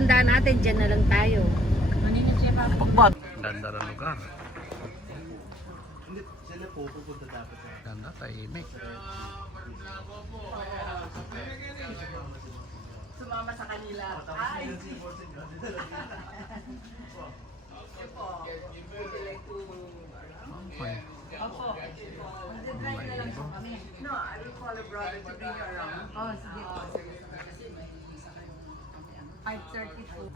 tandaan natin, dyan na lang tayo. Pagbat. Ganda ng lugar. Ganda, tahimik. Sumama sa kanila. Ay! Okay. Opo. Mag-drive na lang po kami. No, I will call a brother to bring you around. Oh, sige po. 5:32.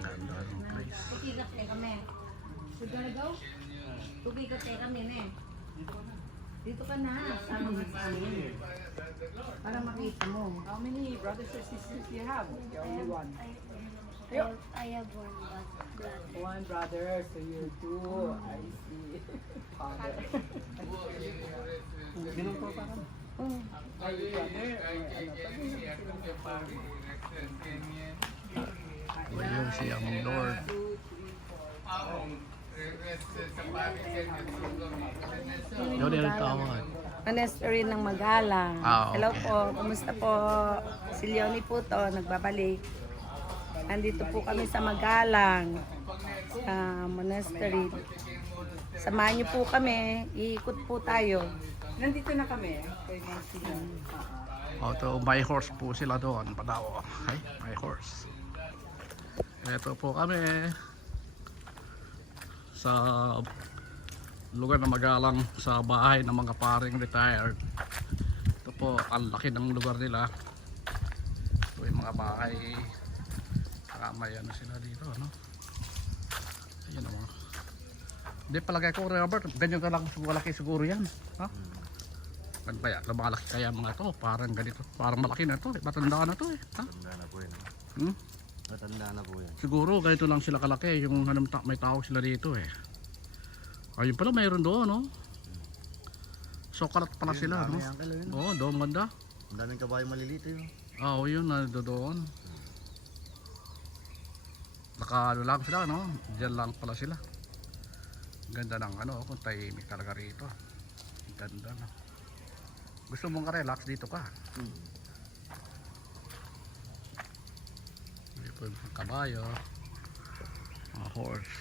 Ganda ng place. Tugigat tayo kami. Should gonna go? Tugigat tayo kami, ne? Dito ka na. Sama mo sa amin. Para makita mo. How many brothers and sisters do you have? You're only one. I have one brother. One brother, so you're two. I see. Father. Ganun po parang. Are you brother? Yun siyang Lord. Yun yung tawag. Monastery ng Magalang. Ah, okay. Hello po, kumusta po? Si Leonie po to, nagbabalik. Nandito po kami sa Magalang, sa monastery. Samahan niyo po kami, iikot po tayo. Nandito na kami. Kay Nancy. O, ito, by horse po sila doon. Padaw. Ay, by horse. Ito po kami sa lugar na Magalang, sa bahay ng mga paring retired. Ito po, ang laki ng lugar nila. Ito yung mga bahay. May ano sila dito, no? Ayun naman. Hindi palagay ko, Robert, ganyan ka lang malaki siguro yan. Ha? Ano ba yan? Malaki kaya mga to? Parang ganito. Parang malaki na to. Matanda na to eh. Ha? Matanda na po yan. Hmm? Matanda na po yan. Siguro ganito lang sila kalaki. Yung may tao sila dito eh. Ayun pala mayroon doon, no? So kalat pala sila, no? Oo, doon ganda. Ang daming kabayo malilito yun. Oo, yun na doon. Nakaano lang sila, no? Diyan lang pala sila. Ganda ng ano, kung tahimik talaga rito. Ganda na. Gusto mong ka-relax dito ka. May po yung kabayo. Mga horse.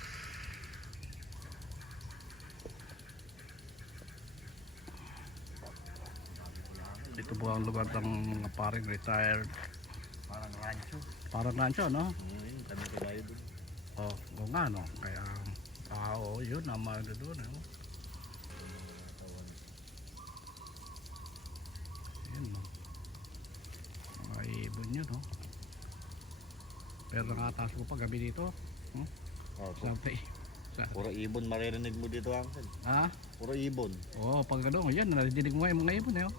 Ito po ang lugar ng mga paring retired. Parang rancho. Parang rancho, no? Kami kabayo doon. Oh, o nga, no? Kaya, oo, yun, naman doon, eh. Yun, no? Mga ibon yun, no? Pero nakataas ko pa gabi dito. Sabi, Puro ibon maririnig mo dito, Uncle. ha? Puro ibon. Oo, pag gano'n, yan, narinig mo nga yung mga ibon, eh, oh.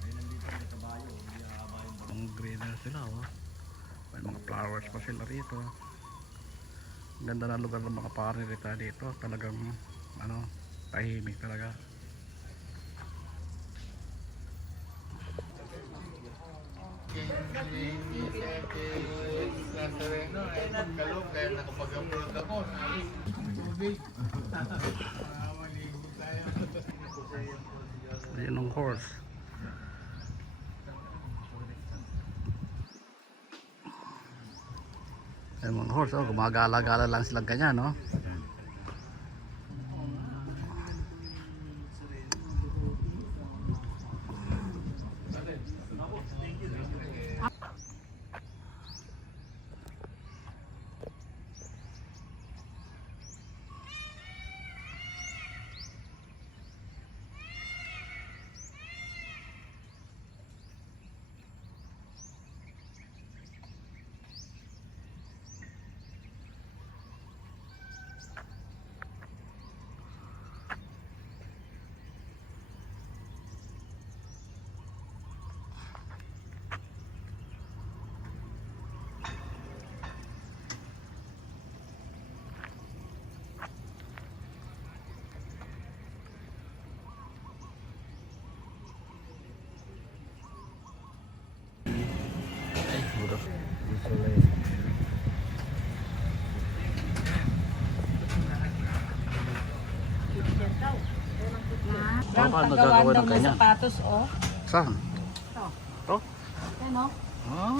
Ay, nandito may kabayo. Hindi kabayo. Mga green na sila, oh. May mga flowers pa sila rito. Ganda na lugar ng mga paririta dito. Talagang, ano, tahimik talaga. Ayan ang horse. Ayan mga horse, oh, gumagala-gala lang silang ganyan, no? Ang Paano paggawa gagawin daw ng ng ganyan? sapatos, oh. Saan? Ito. Ito? Ano? Ah.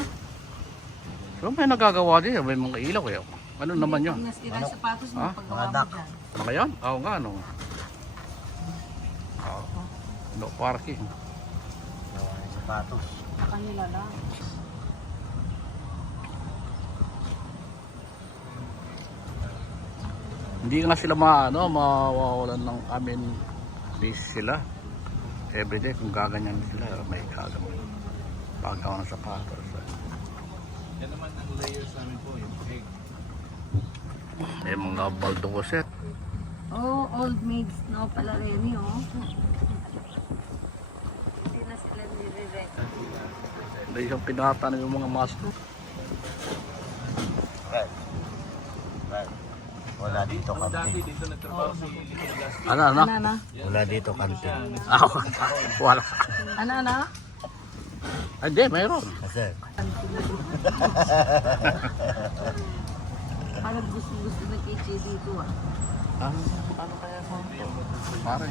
So may nagagawa din, may mga ilaw eh. Ano naman yun? Pag nasira yung sapatos mo, Ha? paggawa mo dyan. Ano ba yan? Oo nga, ano? No parking. Sapatos. Sa kanila lang. Hindi nga sila mawawalan ng amin days sila. Everyday kung gaganyan sila, may gagawin. Paggawa ng sapatos. Yan naman ang layers namin po, yung egg. May mga baldoset. Oh, old maids no pala rin oh. Hindi na sila nire-rec. May isang pinatanim yung mga masko. Right. Right. Wala dito kantin. Ano? Ano? Wala dito kantin. Ako. Wala. Ano? Ay, hindi, mayroon. Kasi, Parang gusto ng KJ dito ah. Ano kaya sa pare?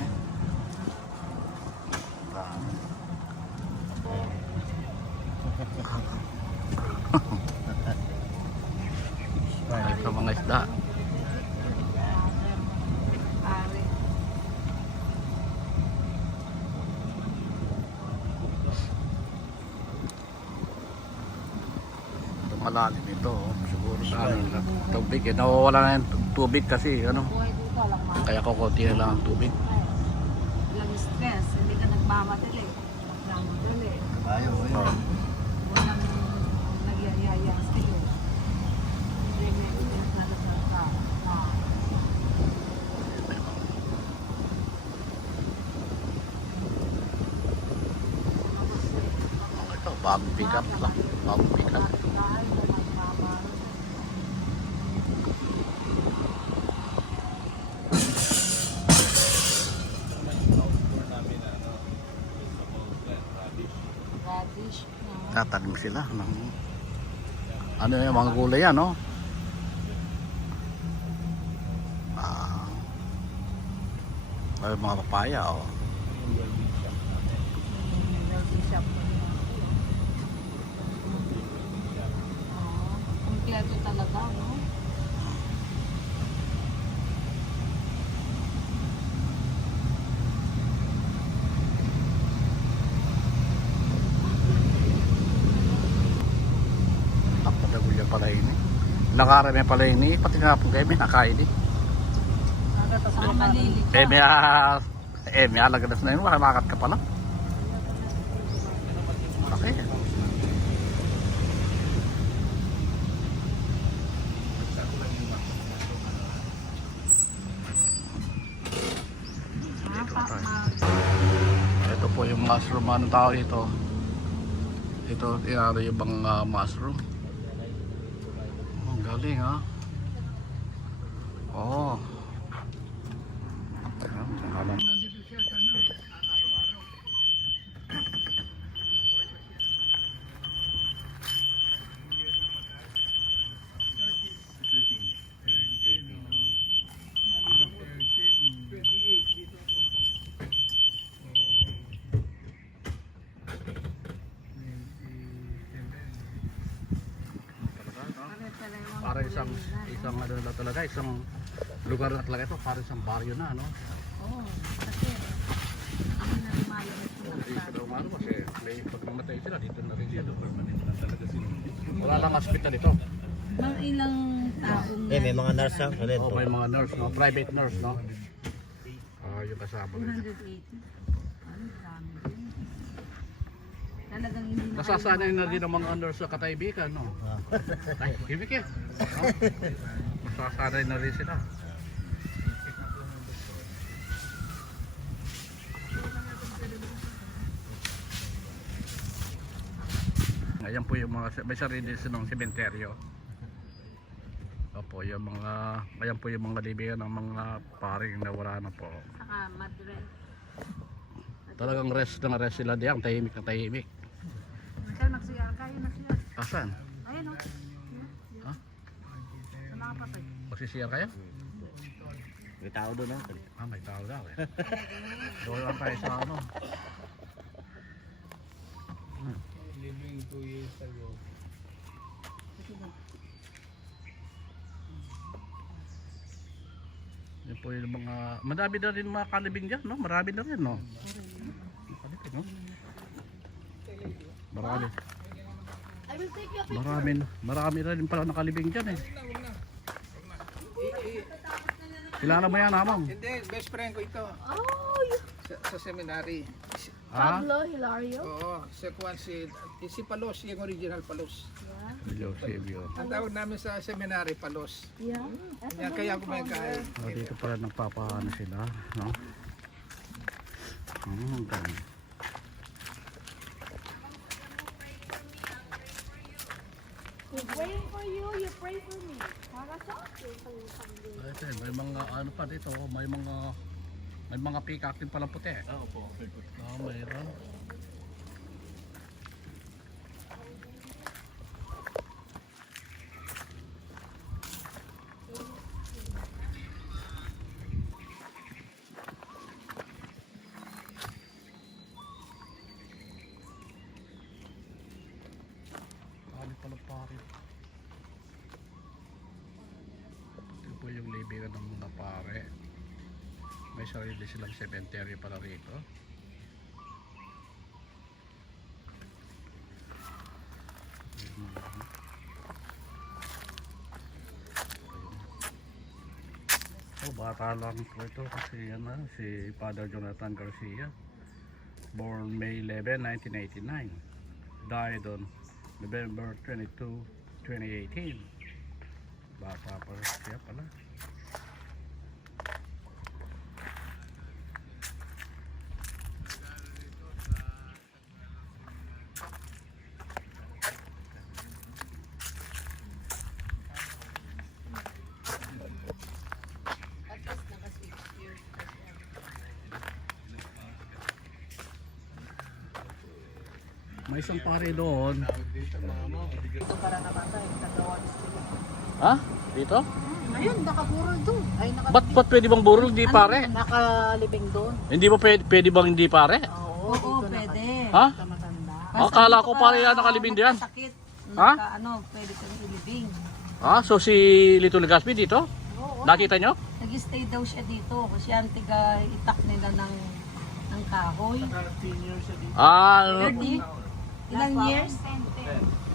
Sa mga isda. Pare. Ito malalim ito. Siguro sa tubig. Nawawala na yung tubig kasi ano. Buhay dito lang mga. Kaya kukunti na lang ang tubig. Walang stress. Hindi ka nagmamadali. Nagmamadali. ayaw eh. Oh. Walang nagyayaya sa'yo. Hindi may stress na nagkaka. Ito, bagong pick up lang. Bagong pick up. Dahil na nagmamahal. Radish. Tatanim sila ng ano yung mga gulay yan, no? Ay, mga papaya, oh. Healthy shop. Kompleto talaga, no? Napadagulia pala ini. Nakarami pala ini, pati nga po kayo may nakain eh. Saan malili ka? May alagadas na yun, makamakat ka pala. Okay. Ito po yung mushroom, anong tao ito? Ito, yung bang mushroom. Ang galing ha. Oh. Alam. Para isang ano na talaga, isang lugar na talaga ito, para isang baryo na, no? Oo, kasi kami na lumalabas na Hindi sila umano kasi may pagmamatay sila, dito na rin sila. Permanent na talaga sila. Wala lang hospital ito. Mga ilang taong May mga nurse ang alin Oh, to. may mga nurse, no? Private nurse, no? Yung kasama nila. 280. Ano, dami din. Talagang hindi na Nasasanay na din ang mga nurse sa kataibigan, no? Ay, ibig eh. No? Nasasanay na rin sila. Ayan po yung mga, may sarili silang sementeryo. Opo, yung mga, ayan po yung mga libingan ng mga paring na wala na po. saka madre. Talagang rest na rest sila diyan, tahimik na tahimik. Kaya nagsiyar kayo, nagsiyar. Asan? Ayun o. Ha? Sa mga patay. Magsisiyar kayo? May tao doon ah. Ah, may tao daw eh. Doon lang tayo sa ano. 2 years ago. Yan po yung mga, madami na rin mga kalibing dyan, no? Marami na rin, no? Kalibing, no? Marami. I will take you a picture. Marami na rin pala nakalibing dyan, eh. Kilala mo yan, Amang? Hindi, best friend ko ito. Oh, you Sa seminary. Ha? Pablo Hilario. Oo, si Palos, yung original Palos. Eusebio. Ang tawag namin sa seminary, Palos. Yeah. Yan, kaya ako may kain. Oh, dito pala nagpapaano sila, no? Ganun. We're praying for you. You pray for me. Para sa akin. Ito, may mga ano pa dito, may mga peacock din pala puti. Opo, Mayroon. Pala pare. Ito po yung libigan ng mga pare. May sarili silang cemetery pala rito. Oh, bata lang po ito kasi yan na, si Father Jonathan Garcia. Born May 11, 1989. Died on November 22, 2018. Bata pa siya pala. May isang pare doon. Ito para namatay. Nagawa sila. Ha? Dito? Ayun, nakaburol doon. Ay, Ba't pwede bang burol? Di pare. nakalibing doon. Hindi mo pwede bang hindi pare? Oo, pwede. Ha? Matanda. Akala ko pare yan nakalibing diyan. Sakit. Ha? Pwede kang ilibing. Ah, so si Lito Legaspi dito? Oo. Nakita nyo? Nag-stay daw siya dito kasi ang tiga itak nila ng kahoy. Ah, 30? Ilang years?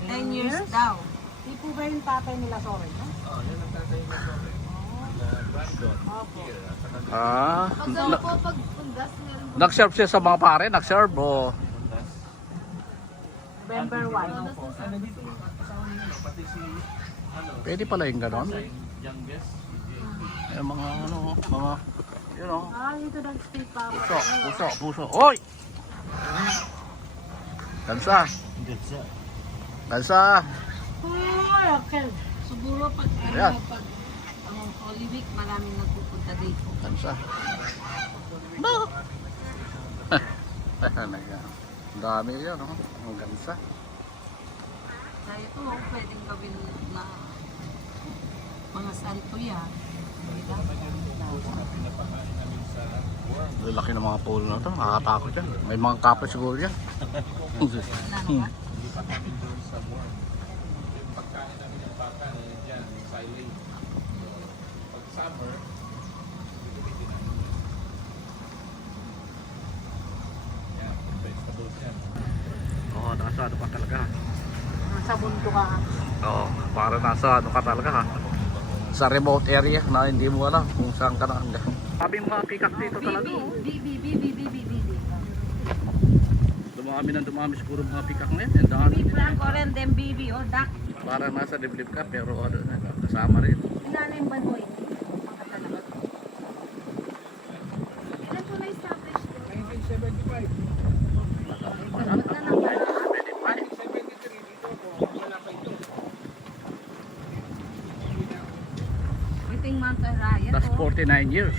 10 years daw. Di po ba yung tatay nila, sorry? No? Pag ano po, pag gas meron po. nag-serve siya sa mga pare? Nag-serve o? November 1. Pwede pala yung ganon. Yung mga you know, Dito nag-stay pa. puso. Oy! Dansa. Uy, okay. Siguro pag Ayan. pag Holy Week, maraming nagpupunta dito. Dansa. No. Ang dami yun, no? Ang gansa. Kaya ito, pwedeng gawin na mga santo yan. Laki ng mga pool na to, nakakatakot yan. May mga kapwa siguro yan. Oo, nasa ano ka talaga. Sa mundo ka. Oo, para nasa ano ka talaga ha. Sa remote area na hindi mo alam kung saan ka na. Sabing mga pick-up dito talaga. Dumami ng dumami siguro mga pick-up ngayon. Ang dami. Bibi Franco rin, then Bibi, o Dak. Para nasa liblib ka pero ano, kasama rin. Ilan yung banoy? Ilan po na-establish po? 1975. Ba't na lang ba? 1973 dito ako. Wala pa ito. Ito yung Mount Araya. That's 49 years.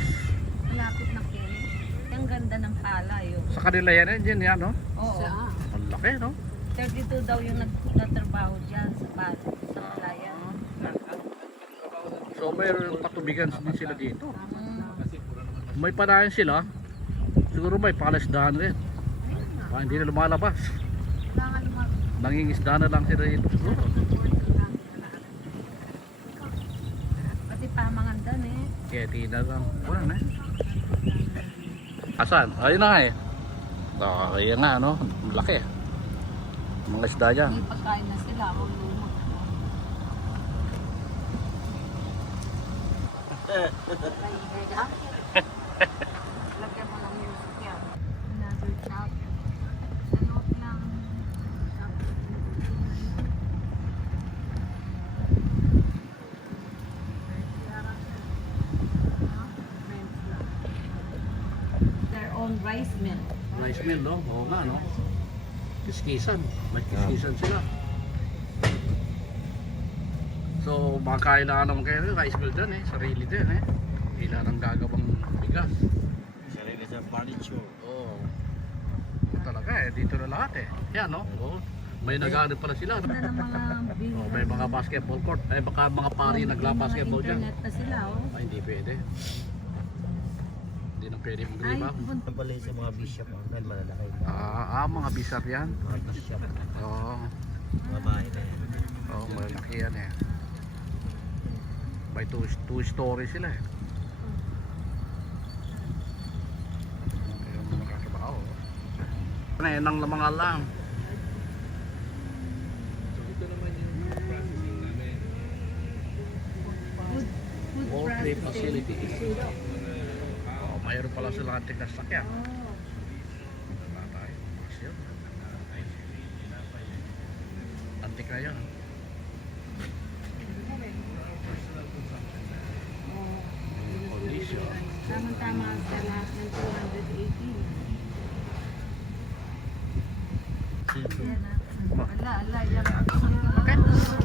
Malapit na Kenny. Ang ganda ng pala yun. Sa kanila yan yan, no? Oo. Ang laki, no? 32 daw yung nagtatrabaho dyan sa pala. Sa Malaya. So may patubigan din sila dito. May panayan sila. Siguro may palasdahan rin. Hindi na lumalabas. Kailangan Nangingisda na lang sila dito siguro. Pati pamangan doon eh. Kaya tida lang. Wala na eh. Asan? Ayun na nga eh. Ayun nga ano. Laki eh. Mga isda dyan. May pagkain na sila. Lumot. Lagyan mo ng music yan. Another shop. Salot lang. Their own rice mill. Nice meal no? Oo nga no? Kiskisan. May kiskisan sila. So baka kailangan naman kayo rice mill dyan eh. Sarili din eh. Kailangan gagawang bigas. Sarili sa furniture. Oo. Talaga eh. Dito na lahat eh. Yan no? Oo. May nag-ano pala sila. Ganda ng mga Oh, may mga basketball court. Ay baka mga pari nagla-basketball dyan. internet pa sila oh. Ay hindi pwede. Hindi na pwede Ay, magliba. Ang pala yung sa mga bishop, mga malalaki. Mga bisap yan. Mga bishop, Oo. mga bahay na yan. Oo, malaki yan eh. May two story sila eh. Kaya mga katrabaho. Ano eh, nang mga lang. food Poultry processing. facilities. Oh, mayroon pala silang antik na sakya. Wala tayo. Mas yun. Antik na yun. Condition. Tama-tama sa lahat ng 280. Yan ah. Ala, yan. Okay.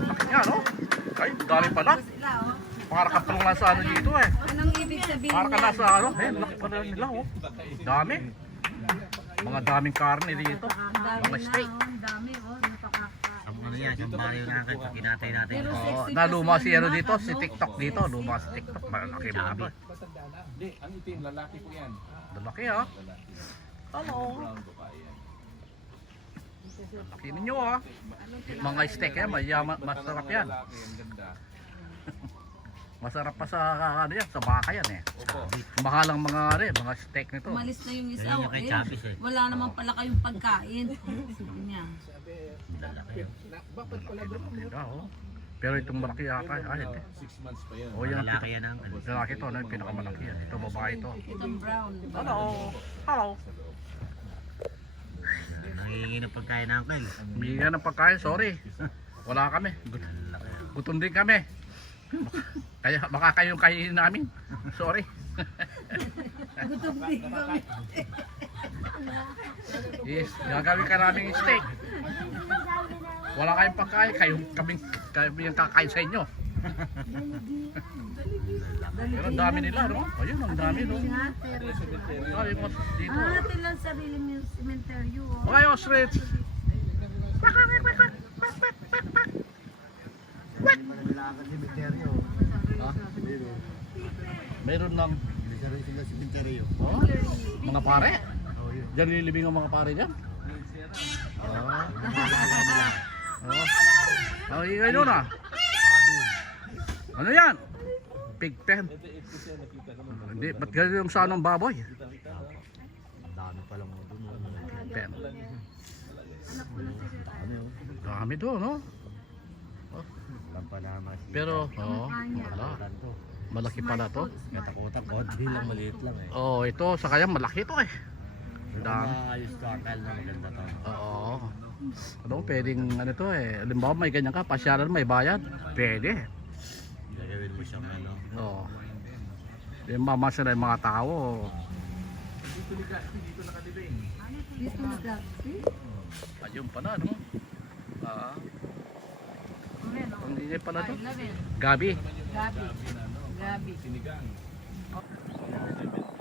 Laki nga, no? Ay, dami pala. Sila oh. Para ka pang nasa ano dito eh. Anong ibig sabihin Para ka yan? nasa ano. Eh, laki pala nila oh. Dami. Mga daming karne dito. Ang dami Mga na steak. oh. Ang dami oh. Napakaka. Ang ano yan, yung barrio natin, pag kinatay natin. Pero Oo, sexy na luma kasi si ano yung dito, baka, si no? TikTok dito. Luma si TikTok. Malaki mga to. Hindi, ang itim, lalaki po yan. Malaki ah. Hello. Laki ninyo ah. Mga steak yan, masarap yan. Lalaki, ang ganda. Masarap pa sa ano yan, sa baka yan eh. Opo. Mahalang mga steak nito. Umalis na yung isa Yan yung oh. kay Eh, Chavez eh. wala naman pala kayong pagkain. Sabi niya. Lalaki yun. Tira, oh. Pero itong malaki yata, hindi. 6 months pa yan. Oh, yan ang Lalaki yan ang ano. lalaki to, ano yung pinakamalaki yan. Ito babae to. Itong brown. Hello. Hello. Nangihingi ng pagkain ng uncle. Bigyan ng pagkain, sorry. Wala kami. Lalaki yan. Gutom din kami. Kaya baka kayong kainin namin. Sorry. Gutom din kami. Yes, gagawin ka namin steak. Wala kayong pagkain, kami yung kakain sa inyo. Pero ang dami nila, no? Ayun, ang dami, no? Dami mo dito. Ate lang sarili mo yung cementerio. Oh. Okay, Osrit. Ha? Meron lang. Oh, mga pare. Diyan lilibing ang mga pare dyan. Oh, ingay nun ah. Ano yan? Pig pen. Hindi, ba't ganyan yung sanong baboy? Dami pa lang mo doon. Pig pen. Dami doon, no? Pampanamas. Pero, malaki pala to. Katakutan, konti lang, maliit lang eh. Oh, ito, sa kanya malaki to eh. Ang dami. Ayos to, akal na maganda to. Oo. Ano, pwedeng ano to eh. Halimbawa may ganyan ka, pasyalan may bayad. Pwede. Gagawin mo siyang ano. Oo. Yung mamasya na yung mga tao. Dito na Ayun pala, no? Ang ingay pala to. 5'11". Gabi. Gabi. Gabi.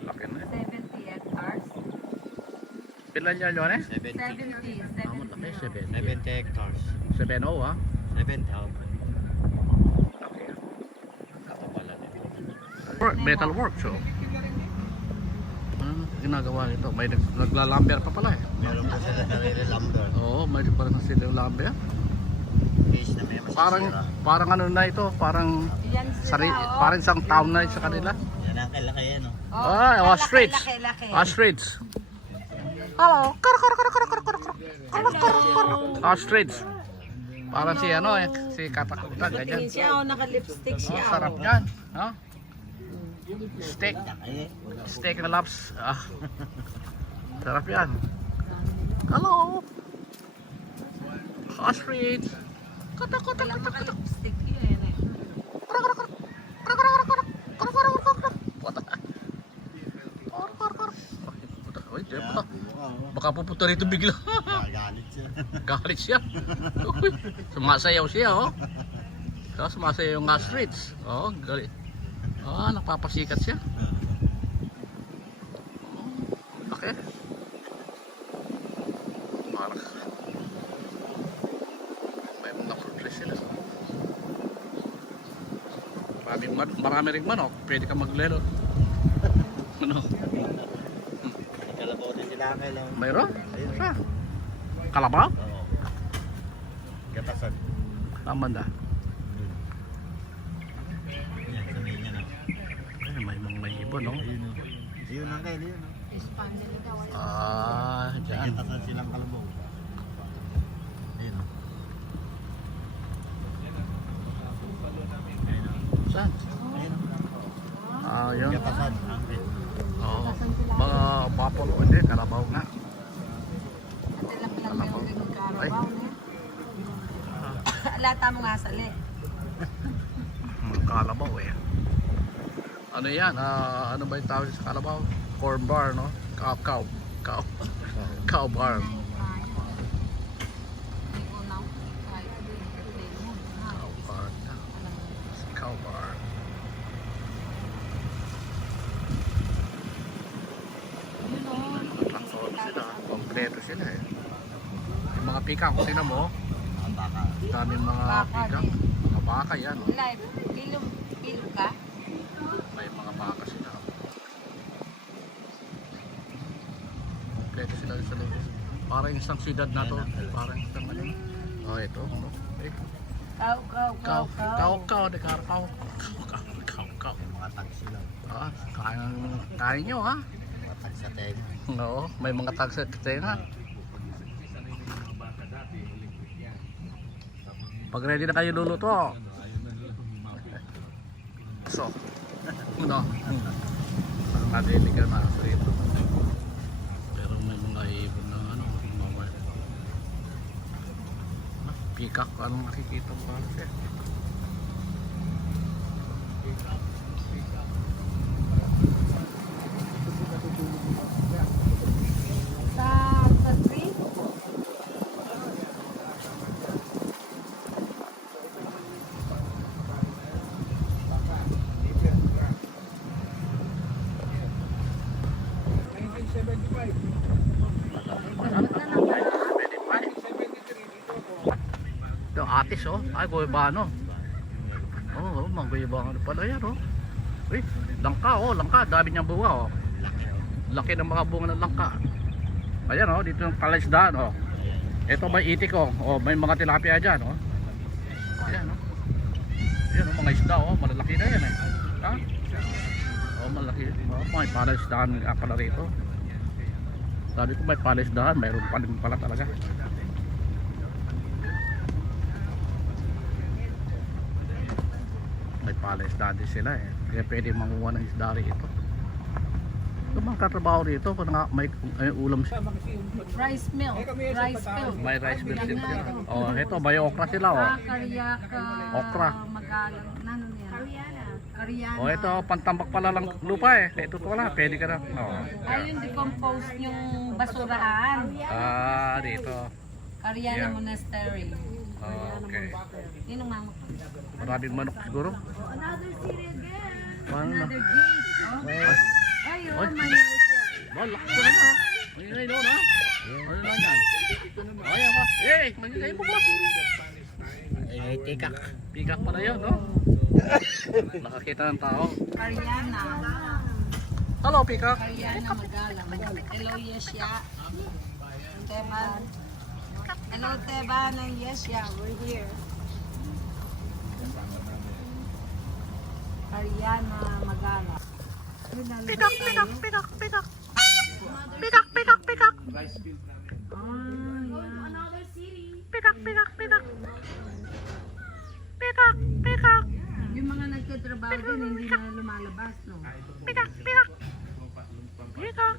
Laki na eh. 70 hectares. Pilan yan yun eh? 70. Laki, 70 hectares. 7-0 ah. 70 Metal work, so. ginagawa nito? May naglalamber pa pala eh. Meron po sila sarili lumber. Oo, may parang silang lamber. Fish na may masisira. Parang ano na ito, parang Yan sila, oh. parang isang town na sa kanila. Yan ang kalaki yan, oh. Ay, ostrich. Laki. Ostrich. Hello. Ostrich. Parang si ano eh, si katakutan ganyan. Tingin siya, oh, naka-lipstick siya. Oh, sarap yan, no? Steak, Ay, steak na laps. Ah. Sarap yan. Hello. Ostrich. Walang naka-lipstick yun eh. Uy, baka pupunta rito bigla. galit siya. Galit siya. Uy, sumasayaw siya, oh. So, sumasayaw yung ostrich. Oh, galit. Ah, nagpapasikat siya. Okay. Parang may mga fruit sila. Marami ring manok. Pwede ka maglelo. Ano? Kalabaw din sila kailang. Mayroon? Sa? Kalabaw? Oo. Gatasan. Tama na. Yan, sabihin niya na. Ay, may ibon, no? Ayun, oh. Ayun ang kayo, ayun, oh. Ah, dyan. Gatasan silang kalabaw. Ayun, oh. Saan? Ayun, oh. Ah, yun. Gatasan. Oo. Mga buffalo, hindi, kalabaw nga. Kalabaw. Ay. Lata mo nga sali. Kalabaw eh. Ano yan? Ano ba yung tawag sa kalabaw? Corn bar, no? Cow bar. Cow bar. Traktor sila. Kompleto sila eh. Yung mga pikak, tingnan mo. Ang baka. Daming mga Baka pikak. din. Mga baka yan. Oh. Live. Kilo ka? May mga baka sila. Kompleto sila sa loob. Parang isang siyudad na to. Parang isang ano. Oh, ito. Ano? Eh, Kaw. Mga tag sila. Ah, kain nyo ha. Mga tag sa tenga. Oo, may mga tag sa tenga. Pag ready na kayo luluto. So, no. Nakadili ka na rito. Pero may mga ibon na ano, mawal. Pikak, anong nakikita mo kasi? Sa tree? Ito, atis oh. Ay, guyabano. Oo, mga guyabano pala yan oh. Uy, langka oh, langka. Dami niyang bunga oh. Laki ng mga bunga ng langka. Ayan oh, dito yung palaisdaan oh. Ito may itik oh. Oh, may mga tilapia dyan oh. Ayan oh. Ayan oh, mga isda oh. Malalaki na yan eh. Ha? Oh, malaki. Oh, may palaisdaan nga pala rito. Sabi ko may palaisdaan. Mayroon pa din pala talaga. May palaisdaan din sila eh. Kaya pwede manguha ng isda rito. Yung mga katrabaho rito, kung may ulam sila. Rice mill. May rice mill sila. Oh, ito, may okra sila oh. Karyaka. Okra. Magalang. Ano yan? Karyana. Oh, ito, pantambak pala lang lupa eh. Ito wala, pwede ka na. Oh. Ayun, decompose yung basurahan. Ah, dito. Karyana Yeah. Monastery. Oh, okay. Yun ang mga Maraming manok siguro. Another city again. Paano na? another gate. Oh. Ay, Ayun, Oy. may house yan. malak ko na ha. May nilay doon ha. Ano lang yan? Ayan ha. Eh, magigay mo ba? Ay, tikak. Pikak pala yun, no? Nakakita ng tao. Karyana. Hello, Peacock. Ariana Magalang. Hello, Yesya. Teban. Hello, Teban and Yesya. We're here. Ariana Magalang. Peacock, peacock, peacock, peacock. Peacock, peacock, peacock. Another city. Peacock, peacock, peacock. Peacock, peacock. Yung mga nagtatrabaho din, hindi na lumalabas, no? Peacock, peacock. Peacock.